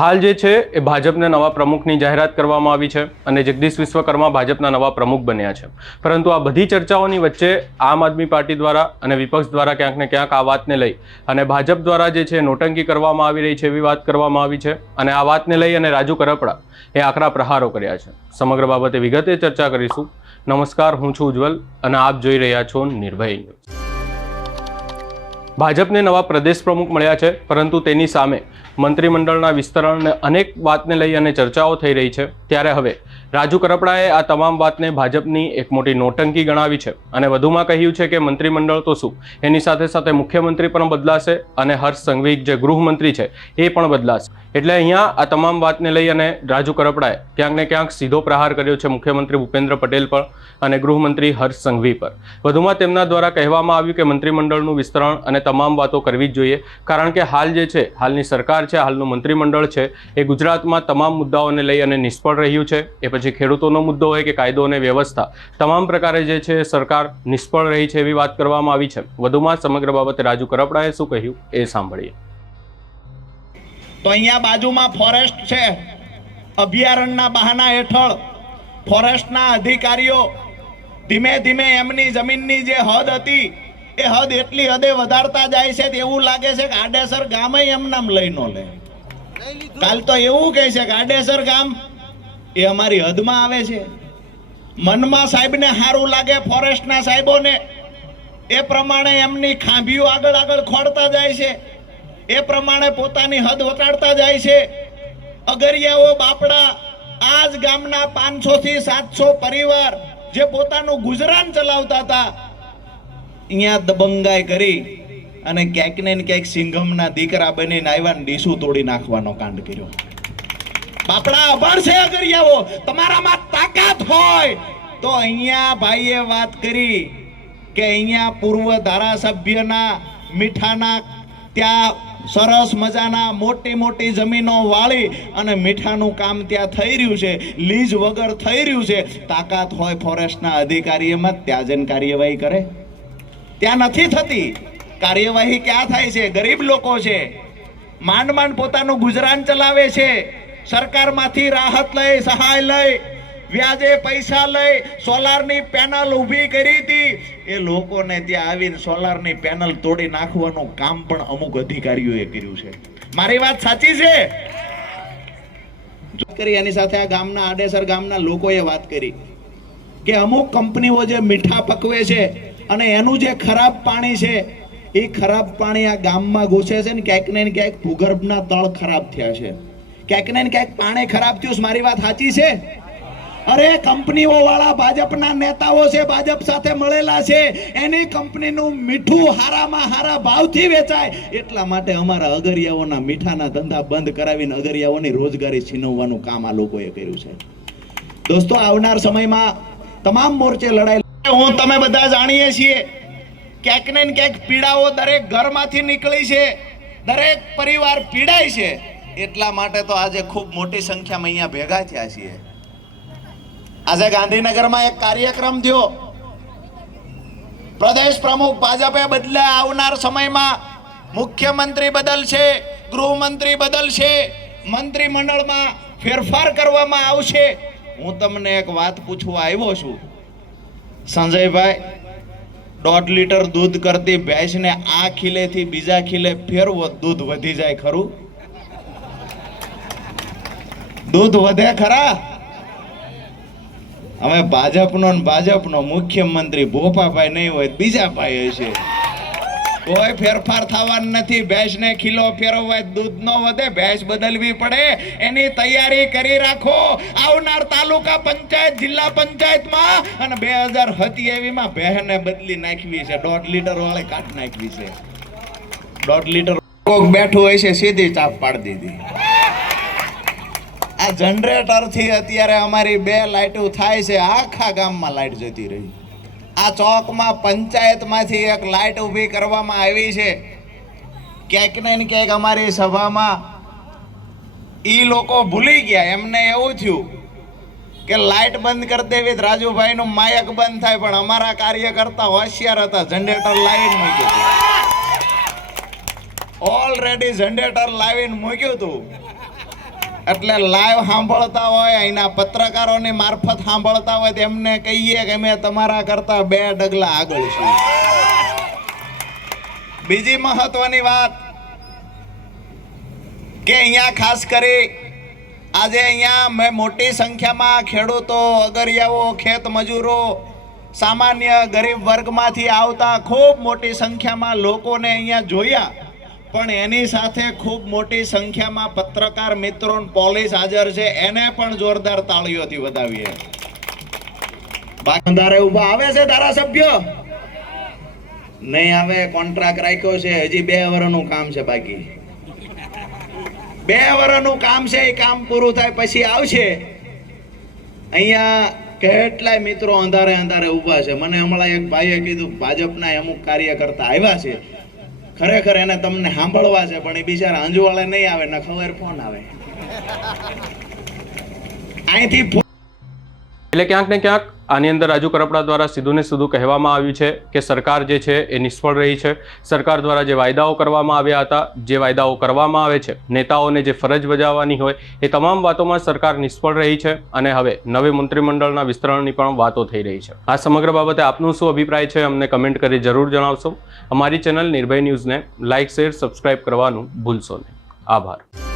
હાલ જે છે એ ભાજપના નવા પ્રમુખની જાહેરાત કરવામાં આવી છે અને જગદીશ વિશ્વકર્મા ભાજપના નવા પ્રમુખ બન્યા છે। પરંતુ આ બધી ચર્ચાઓની વચ્ચે આમ આદમી પાર્ટી દ્વારા અને વિપક્ષ દ્વારા ક્યાંક ને ક્યાંક આ વાતને લઈ અને ભાજપ દ્વારા જે છે નોટંકી કરવામાં આવી રહી છે એવી વાત કરવામાં આવી છે અને આ વાતને લઈ અને રાજુ કરપડા એ આકરા પ્રહારો કર્યા છે। સમગ્ર બાબતે વિગતે ચર્ચા કરીશું। નમસ્કાર, હું છું ઉજ્જવલ અને આપ જોઈ રહ્યા છો નિર્ભય ન્યૂઝ। ભાજપને નવા પ્રદેશ પ્રમુખ મળ્યા છે, પરંતુ તેની સામે મંત્રીમંડળના વિસ્તરણને અનેક વાતને લઈ અને ચર્ચાઓ થઈ રહી છે। ત્યારે હવે રાજુ કરપડાએ આ તમામ વાતને ભાજપની એક મોટી નોટંકી ગણાવી છે અને વધુમાં કહ્યું છે કે મંત્રીમંડળ તો શું, એની સાથે સાથે મુખ્યમંત્રી પણ બદલાશે અને હર્ષ સંઘવી જે ગૃહમંત્રી છે એ પણ બદલાશે। એટલે અહીંયા આ તમામ વાતને લઈ અને રાજુ કરપડાએ ક્યાંક ને ક્યાંક સીધો પ્રહાર કર્યો છે મુખ્યમંત્રી ભૂપેન્દ્ર પટેલ પર અને ગૃહમંત્રી હર્ષ સંઘવી પર। વધુમાં તેમના દ્વારા કહેવામાં આવ્યું કે મંત્રીમંડળનું વિસ્તરણ અને તમામ વાતો કરવી જ જોઈએ, કારણ કે હાલ જે છે, હાલની સરકાર છે, હાલનું મંત્રીમંડળ છે એ ગુજરાતમાં તમામ મુદ્દાઓને લઈ અને નિષ્ફળ રહ્યું છે। એ પછી ખેડૂતોનો મુદ્દો હોય કે કાયદો અને વ્યવસ્થા, તમામ પ્રકારે જે છે સરકાર નિષ્ફળ રહી છે એવી વાત કરવામાં આવી છે। વધુમાં સમગ્ર બાબતે રાજુ કરપડાએ શું કહ્યું એ સાંભળીએ। તો અહીંયા બાજુમાં ફોરેસ્ટ છે, અભયારણ્યના બહાના હેઠળ ફોરેસ્ટના અધિકારીઓ ધીમે ધીમે એમની જમીનની જે હદ હતી એ હદ એટલી હદે વધારતા જાય છે, એવું લાગે છે કે આડેસર ગામ એમનામ લઈ નો લે। કાલ તો એવું કહે છે કે આડેસર ગામ એ અમારી હદમાં આવે છે। મનમાં સાહેબને સારું લાગે, ફોરેસ્ટના સાહેબોને, એ પ્રમાણે એમની ખાંભીઓ આગળ આગળ ખોડતા જાય છે, એ પ્રમાણે પોતાની હદ વટાડતા જાય છે। અગરિયાઓ બાપડા આ જ ગામના 500 થી 700 પરિવાર જે પોતાનું ગુજરાન ચલાવતા હતા, અહીંયા દબંગાઈ કરી અને ક્યાંક ને ક્યાંક સિંઘમના દીકરા બનીને આવ્યા ને ડીસું તોડી નાખવાનો કાંડ કર્યો। બાપડા અભણ છે અગરિયાઓ, તમારામાં તાકાત હોય તો અહીંયા ભાઈએ વાત કરી કે અહીંયા પૂર્વ ધારાસભ્યના મીઠાના ત્યાં સરસ મજાના મોટી મોટી જમીનો વાળી અને મીઠાનું કામ ત્યાં થઈ રહ્યું છે, લીઝ વગર થઈ રહ્યું છે। તાકાત હોય ફોરેસ્ટના અધિકારીઓમાં ત્યાં જઈને કાર્યવાહી કરે, ત્યાં નથી થતી। કાર્યવાહી ક્યાં થાય છે? ગરીબ લોકો છે, માંડ માંડ પોતાનું ગુજરાન ચલાવે છે, સરકારમાંથી રાહત લઈ, સહાય લઈ, વ્યાજે પૈસા લઈ સોલારની પેનલ ઊભી કરી હતી। એ લોકોને ત્યાં આવીને સોલારની પેનલ તોડી નાખવાનું કામ પણ અમુક અધિકારીઓએ કર્યું છે। મારી વાત સાચી છે? એની સાથે આ ગામના આડેસર ગામના લોકોએ વાત કરી કે અમુક કંપનીઓ જે મીઠા પકવે છે અને એનું જે ખરાબ પાણી છે એ ખરાબ પાણી આ ગામમાં ઘૂસે છે ને ક્યાંક ને ક્યાંક ભૂગર્ભના તળ ખરાબ થયા છે, ક્યાંક ને ક્યાંક પાણી ખરાબ થયું। મારી વાત સાચી છે? અરે કંપનીઓ વાળા ભાજપના નેતાઓ છે, ભાજપ સાથે મળેલા છે, એની કંપનીનું મીઠું હારામાં હારા ભાવથી વેચાય એટલા માટે અમારા અગરિયાઓના મીઠાના ધંધા બંધ કરાવીને અગરિયાઓની રોજગારી છીનવવાનું કામ આ લોકોએ કર્યું છે। દોસ્તો, આવનાર સમયમાં તમામ મોરચે લડાઈ હું તમે બધા જાણીએ છીએ, ક્યાંક ને ક્યાંક પીડાઓ દરેક ઘરમાંથી નીકળી છે, દરેક પરિવાર પીડાય છે। એટલા માટે તો આજે ખૂબ મોટી સંખ્યામાં અહીંયા ભેગા થયા છીએ। આજે ગાંધીનગરમાં એક કાર્યક્રમ થયો, પ્રદેશ પ્રમુખ ભાજપે બદલ્યા, આવનાર સમયમાં મુખ્યમંત્રી બદલશે, ગૃહમંત્રી બદલશે, મંત્રીમંડળમાં ફેરફાર કરવામાં આવશે। હું તમને એક વાત પૂછવા આવ્યો છું, સંજયભાઈ, 1.5 લીટર દૂધ કરતી ભેંસને આ ખીલેથી બીજા ખીલે ફેરવો, દૂધ વધી જાય ખરું? દૂધ વધે ખરા? હવે ભાજપનો મુખ્યમંત્રી ભોપાભાઈ નહીં હોય, બીજા ભાઈ હશે, કોઈ ફેરફાર થવાનું નથી। ભેંસને ખીલો ફેરવવા દૂધ ન વધે, ભેંસ બદલવી પડે, એની તૈયારી કરી રાખો। આવનાર તાલુકા પંચાયત, જિલ્લા પંચાયતમાં અને 2027માં ભેંસને બદલી નાખવી છે, 1.5 લીટર વાળી કાઢ નાખવી છે। 1.5 લીટર કોક બેઠું હોય છે, સીધી ચાપ પાડી દીધી। આ જનરેટર થી અત્યારે અમારી 2 લાઇટો થાય છે, આખા ગામમાં લાઇટ જતી રહી। આ ચોકમાં પંચાયતમાંથી એક લાઇટ ઊભી કરવામાં આવી છે। ક્યાંક ને ક્યાંક અમારી સભામાં ઈ લોકો ભૂલી ગયા, એમને એવું થયું કે લાઇટ બંધ કરી દેવી, રાજુભાઈનું માયક બંધ થાય, પણ અમારા કાર્યકર્તા હોશિયાર હતા, જનરેટર લાવીને મૂક્યું હતું। ઓલરેડી જનરેટર લાવીને મૂક્યું હતું। એટલે લાઈવ સાંભળતા હોય અહીંના પત્રકારોની મારફત સાંભળતા હોય તેમને કહીએ કે અમે તમારા કરતા 2 ડગલા આગળ છીએ. બીજી મહત્વની વાત કે અહીંયા ખાસ કરી આજે અહીંયા મેં મોટી સંખ્યામાં ખેડૂતો, અગરિયાઓ, ખેત મજૂરો, સામાન્ય ગરીબ વર્ગમાંથી આવતા ખૂબ મોટી સંખ્યામાં લોકોને અહીંયા જોયા, પણ એની સાથે ખૂબ મોટી સંખ્યામાં પત્રકાર મિત્રો, પોલીસ હાજર છે, એને પણ જોરદાર તાળીઓથી વધાવીએ. બાકી ઊભા આવે છે ધારાસભ્ય નહીં આવે, કોન્ટ્રાક્ટ રાખ્યો છે, હજી 2 વર્ષનું કામ છે, બાકી 2 વર્ષનું કામ છે. એ કામ પૂરું થાય પછી આવશે. અહીંયા કેટલાય મિત્રો અંધારે ઊભા છે. મને હમણાં એક ભાઈએ કીધું ભાજપના અમુક કાર્યકર્તા આવ્યા છે, ખરેખર એને તમને સાંભળવા છે, પણ એ બિચારા અંજવાળે નહીં આવે, ને ખબર ફોન આવે અહીંથી. એટલે ક્યાંક ને ક્યાંક આની અંદર રાજુ કરપડા દ્વારા સીધું ને સીધું કહેવામાં આવ્યું છે કે સરકાર જે છે એ નિષ્ફળ રહી છે. સરકાર દ્વારા જે વાયદાઓ કરવામાં આવ્યા હતા, જે વાયદાઓ કરવામાં આવે છે, નેતાઓને જે ફરજ બજાવવાની હોય, એ તમામ વાતોમાં સરકાર નિષ્ફળ રહી છે અને હવે નવે મંત્રીમંડળના વિસ્તરણની પણ વાતો થઈ રહી છે. આ સમગ્ર બાબતે આપનું શું અભિપ્રાય છે અમને કમેન્ટ કરી જરૂર જણાવશો. અમારી ચેનલ નિર્ભય ન્યૂઝને લાઇક, શેર, સબસ્ક્રાઇબ કરવાનું ભૂલશો નહીં. આભાર.